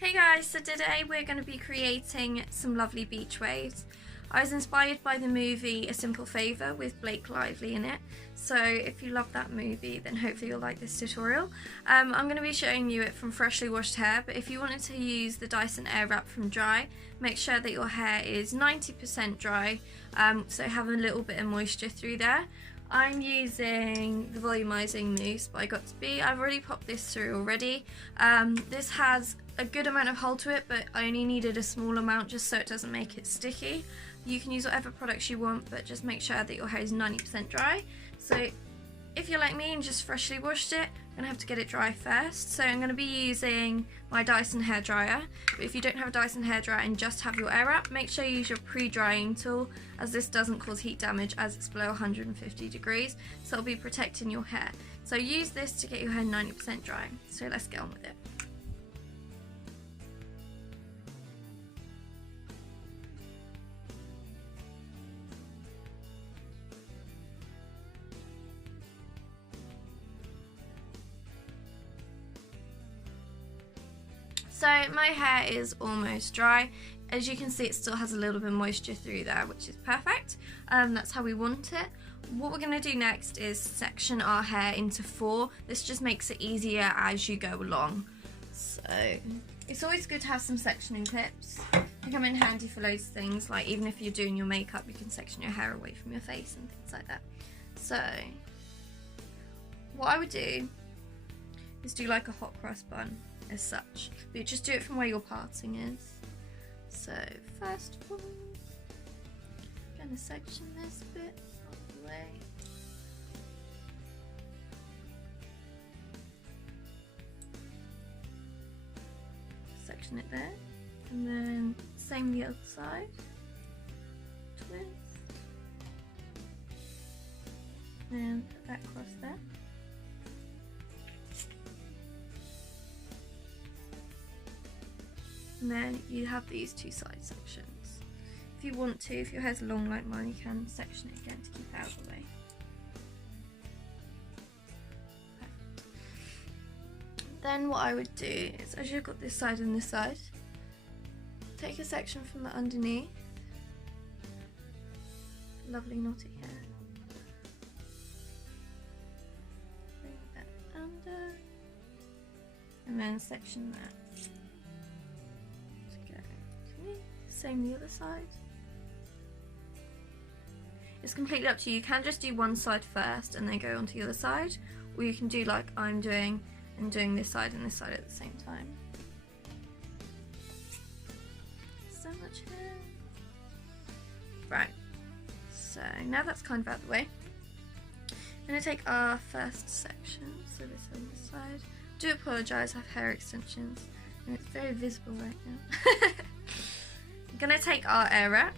Hey guys, so today we're going to be creating some lovely beach waves. I was inspired by the movie A Simple Favour with Blake Lively in it, so if you love that movie then hopefully you'll like this tutorial. I'm going to be showing you it from freshly washed hair, but if you wanted to use the Dyson Airwrap from dry, make sure that your hair is 90% dry, so have a little bit of moisture through there. I'm using the volumizing mousse by Got2b. I've already popped this through already. This has a good amount of hold to it, but I only needed a small amount just so it doesn't make it sticky. You can use whatever products you want, but just make sure that your hair is 90% dry. So if you're like me and just freshly washed it, I'm going to have to get it dry first. So I'm going to be using my Dyson hairdryer, but if you don't have a Dyson hairdryer and just have your Airwrap, make sure you use your pre-drying tool, as this doesn't cause heat damage as it's below 150 degrees, so it'll be protecting your hair. So use this to get your hair 90% dry. So let's get on with it. So my hair is almost dry. As you can see, it still has a little bit of moisture through there, which is perfect. That's how we want it. What we're going to do next is section our hair into 4. This just makes it easier as you go along. So it's always good to have some sectioning clips. They come in handy for loads of things, like even if you're doing your makeup, you can section your hair away from your face and things like that. So what I would do is do like a hot cross bun as such, but you just do it from where your parting is. So first of all, I'm going to section this bit of the way. Section it there, and then same the other side. Twist, and put that across there. And then you have these two side sections. If you want to, if your hair's long like mine, you can section it again to keep it out of the way. Perfect. Then what I would do is, as you've got this side and this side, take a section from the underneath. Lovely knotty hair. Bring that under, and then section that. Same the other side. It's completely up to you. You can just do one side first and then go on to the other side, or you can do like I'm doing and doing this side and this side at the same time. So much hair. Right, so now that's kind of out of the way, I'm going to take our first section, so this on this side. Do apologise, I have hair extensions and it's very visible right now. I'm going to take our Airwrap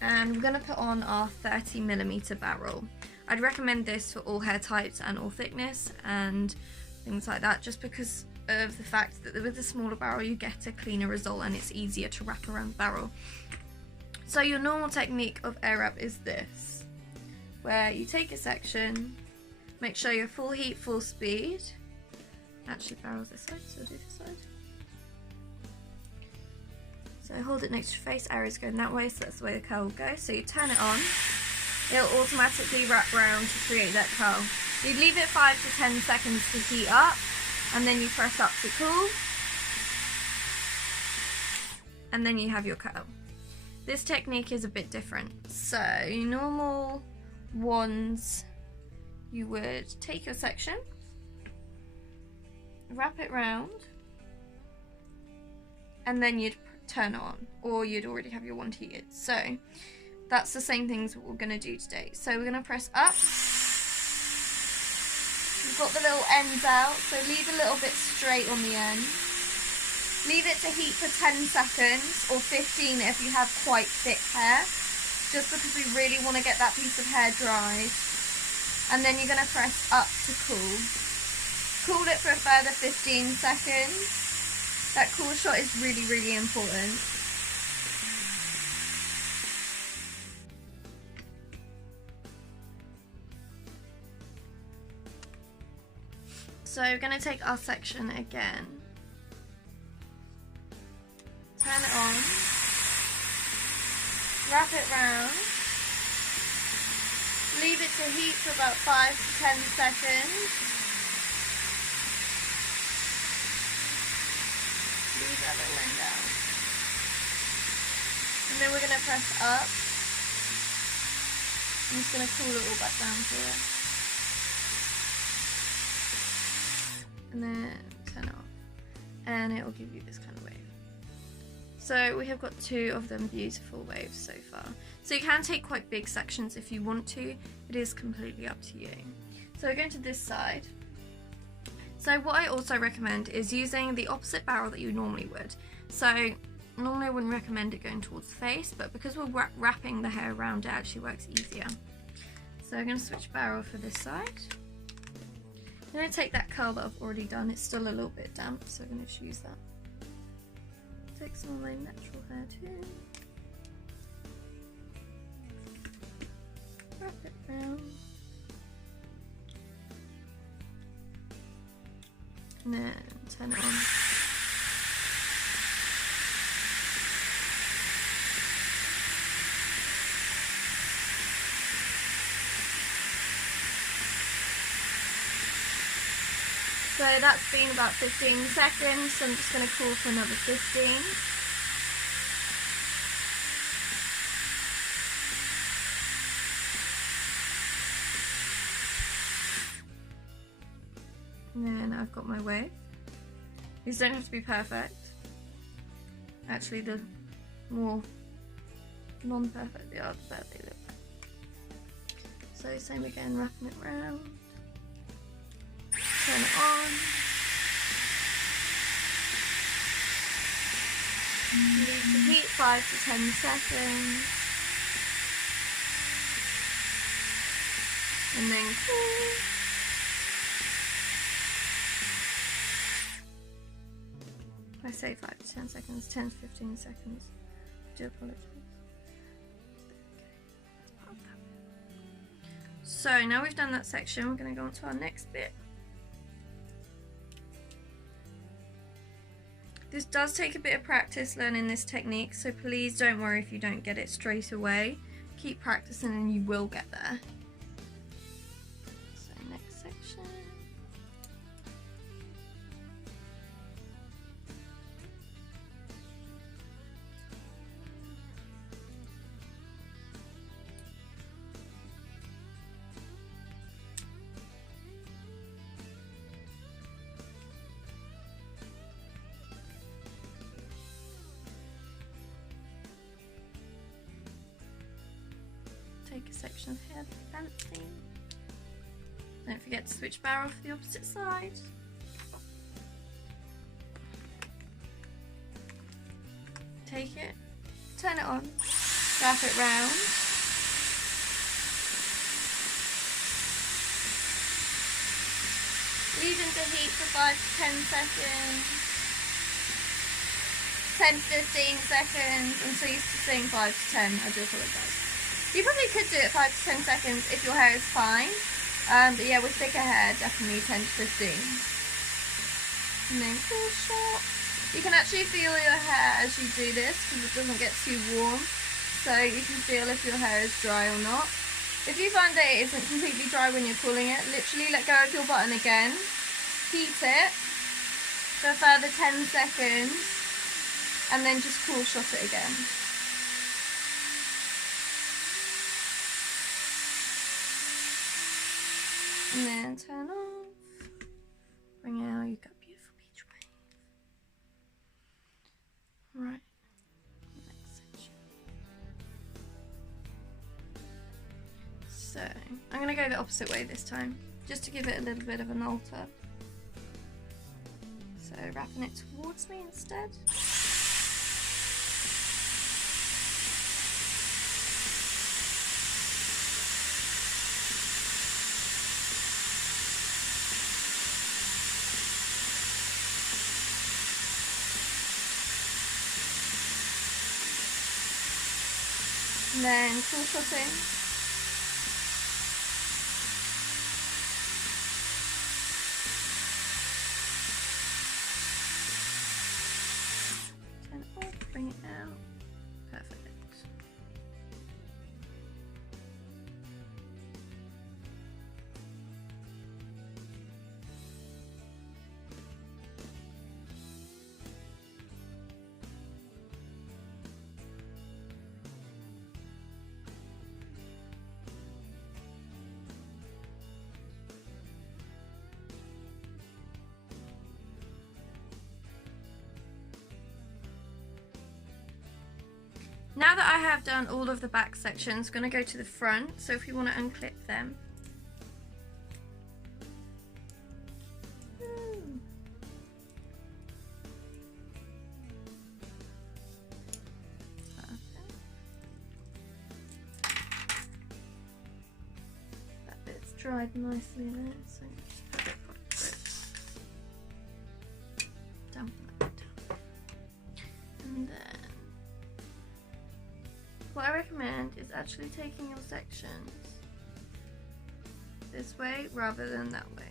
and we're going to put on our 30mm barrel. I'd recommend this for all hair types and all thickness and things like that, just because of the fact that with the smaller barrel you get a cleaner result and it's easier to wrap around the barrel. So your normal technique of Airwrap is this, where you take a section, make sure you're full heat, full speed. Actually, barrel's this side, so I'll do this side. So hold it next to your face, arrows going that way, so that's the way the curl will go. So you turn it on, it'll automatically wrap round to create that curl. You leave it 5 to 10 seconds to heat up, and then you press up to cool, and then you have your curl. This technique is a bit different. So your normal ones, you would take your section, wrap it round, and then you'd turn on, or you'd already have your wand heated. So that's the same things we're going to do today. So we're going to press up. We've got the little ends out, so leave a little bit straight on the end. Leave it to heat for 10 seconds or 15 if you have quite thick hair, just because we really want to get that piece of hair dry. And then you're going to press up to cool. Cool it for a further 15 seconds. That cool shot is really, really important. So we're going to take our section again, turn it on, wrap it round, leave it to heat for about 5 to 10 seconds, leave that little end out, and then we're going to press up. I'm just going to cool it all back down to it. And then turn it off, and it will give you this kind of wave. So we have got 2 of them beautiful waves so far. So you can take quite big sections if you want to, it is completely up to you. So we're going to this side. So what I also recommend is using the opposite barrel that you normally would. So normally I wouldn't recommend it going towards the face, but because we're wrapping the hair around, it actually works easier. So I'm going to switch barrel for this side. I'm going to take that curl that I've already done, it's still a little bit damp, so I'm going to choose that. Take some of my natural hair too. Wrap it round. And then turn it on. So that's been about 15 seconds, so I'm just going to cool for another 15. And then I've got my wave. These don't have to be perfect. Actually, the more non-perfect they are, the better they look. So same again, wrapping it round. Turn it on. Leave the heat 5 to 10 seconds. And then cool. I say 5 to 10 seconds, 10 to 15 seconds. I do apologise. So now we've done that section, we're going to go on to our next bit. This does take a bit of practice learning this technique, so please don't worry if you don't get it straight away. Keep practicing and you will get there. So next section. Take a section of hair fancy. Don't forget to switch barrel for the opposite side. Take it, turn it on, wrap it round. Leave into heat for 5 to 10 seconds. 10 to 15 seconds. I'm so used to saying 5 to 10, I do apologise. You probably could do it 5 to 10 seconds if your hair is fine. But yeah, with thicker hair, definitely 10 to 15. And then cool shot. You can actually feel your hair as you do this because it doesn't get too warm. So you can feel if your hair is dry or not. If you find that it isn't completely dry when you're cooling it, literally let go of your button again. Heat it for a further 10 seconds. And then just cool shot it again. And then turn off, bring out, you've got a beautiful beach wave. Right, next section. So, I'm going to go the opposite way this time, just to give it a little bit of an alter. So, wrapping it towards me instead. And then cool shotting. Now that I have done all of the back sections, I'm going to go to the front. So if you want to unclip them. That bit's dried nicely there, so just put a bit of product dampen that down. And then what I recommend is actually taking your sections this way rather than that way.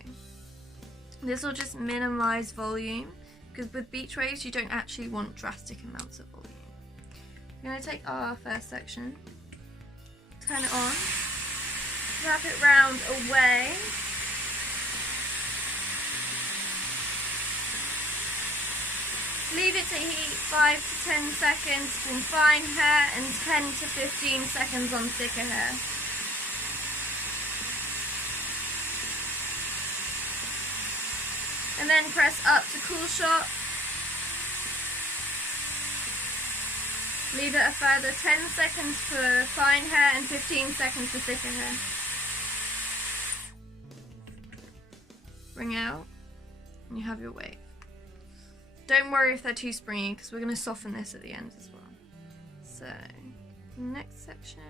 This will just minimize volume, because with beach waves you don't actually want drastic amounts of volume. We're going to take our first section, turn it on, wrap it round away, leave it to heat 5 to 10 seconds on fine hair and 10 to 15 seconds on thicker hair. And then press up to cool shot. Leave it a further 10 seconds for fine hair and 15 seconds for thicker hair. Bring out and you have your wave. Don't worry if they're too springy, because we're going to soften this at the end as well. So, next section.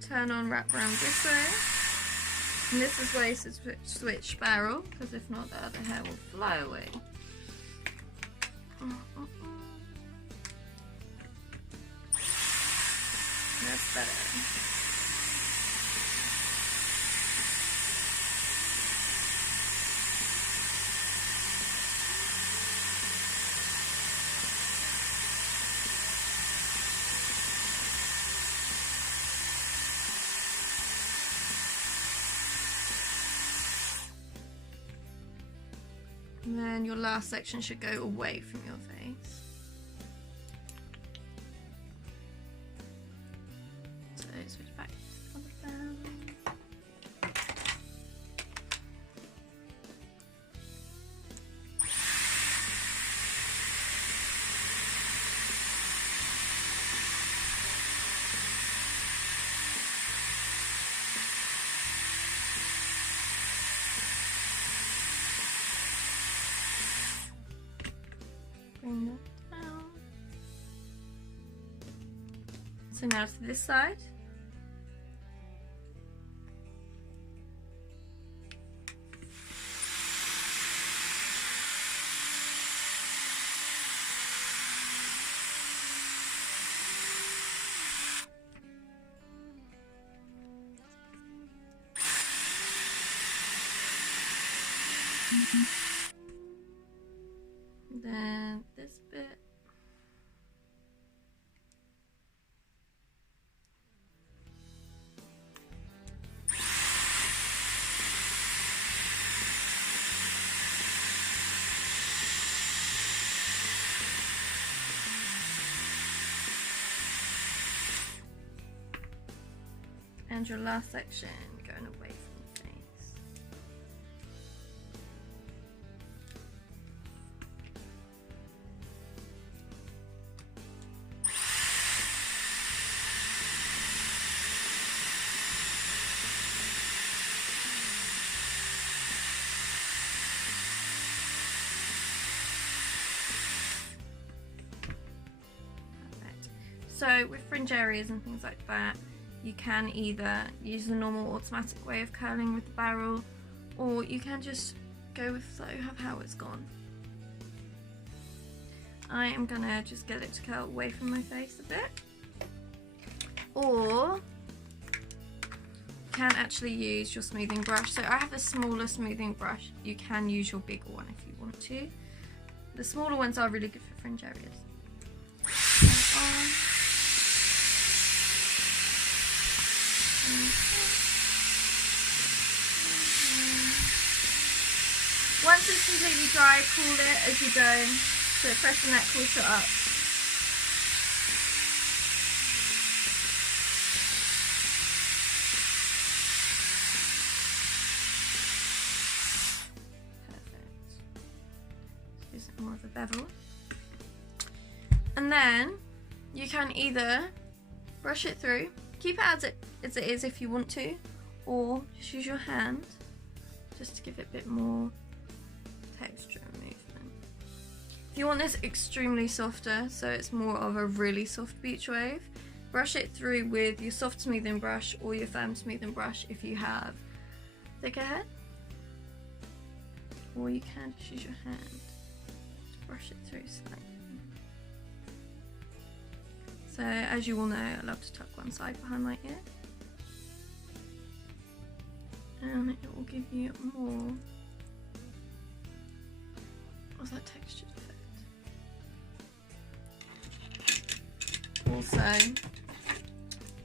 Turn on, wrap around this way. And this is where you switch barrel, because if not, the other hair will fly away. That's better. And then your last section should go away from your face. So switch back to the other band. Bring that down. So now to this side. Then this bit. And your last section going away from the face. Perfect. So with fringe areas and things like that, you can either use the normal automatic way of curling with the barrel, or you can just go with flow, have how it's gone. I am gonna just get it to curl away from my face a bit. Or you can actually use your smoothing brush. So I have a smaller smoothing brush. You can use your bigger one if you want to. The smaller ones are really good for fringe areas. Once it's completely dry, cool it as you go, so pressing that cool shot up. Perfect. more of a bevel. And then you can either brush it through, keep it as it is if you want to, or just use your hand just to give it a bit more texture and movement. If you want this extremely softer, so it's more of a really soft beach wave, brush it through with your soft smoothing brush or your firm smoothing brush if you have thicker hair, or you can just use your hand to brush it through slightly. So as you all know, I love to tuck one side behind my ear, and it will give you more of that textured effect. Also,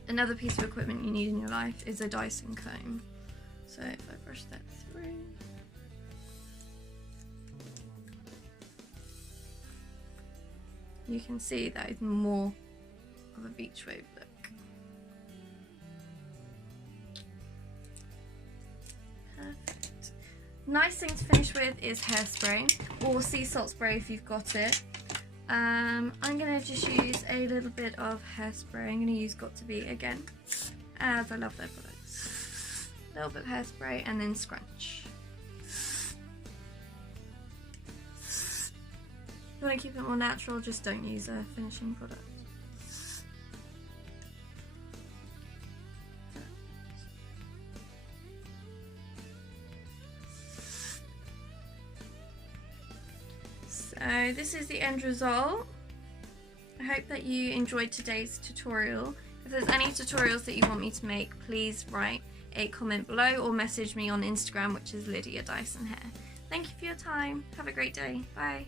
another piece of equipment you need in your life is a Dyson comb. So if I brush that through, you can see that is more of a beach wave look. Perfect. Nice thing to finish with is hairspray or sea salt spray if you've got it. I'm going to just use a little bit of hairspray. I'm going to use Got To Be again, as I love their products. A little bit of hairspray and then scrunch. If you want to keep it more natural, just don't use a finishing product. So this is the end result. I hope that you enjoyed today's tutorial. If there's any tutorials that you want me to make, please write a comment below or message me on Instagram, which is Lydia Dyson Hair. Thank you for your time. Have a great day. Bye.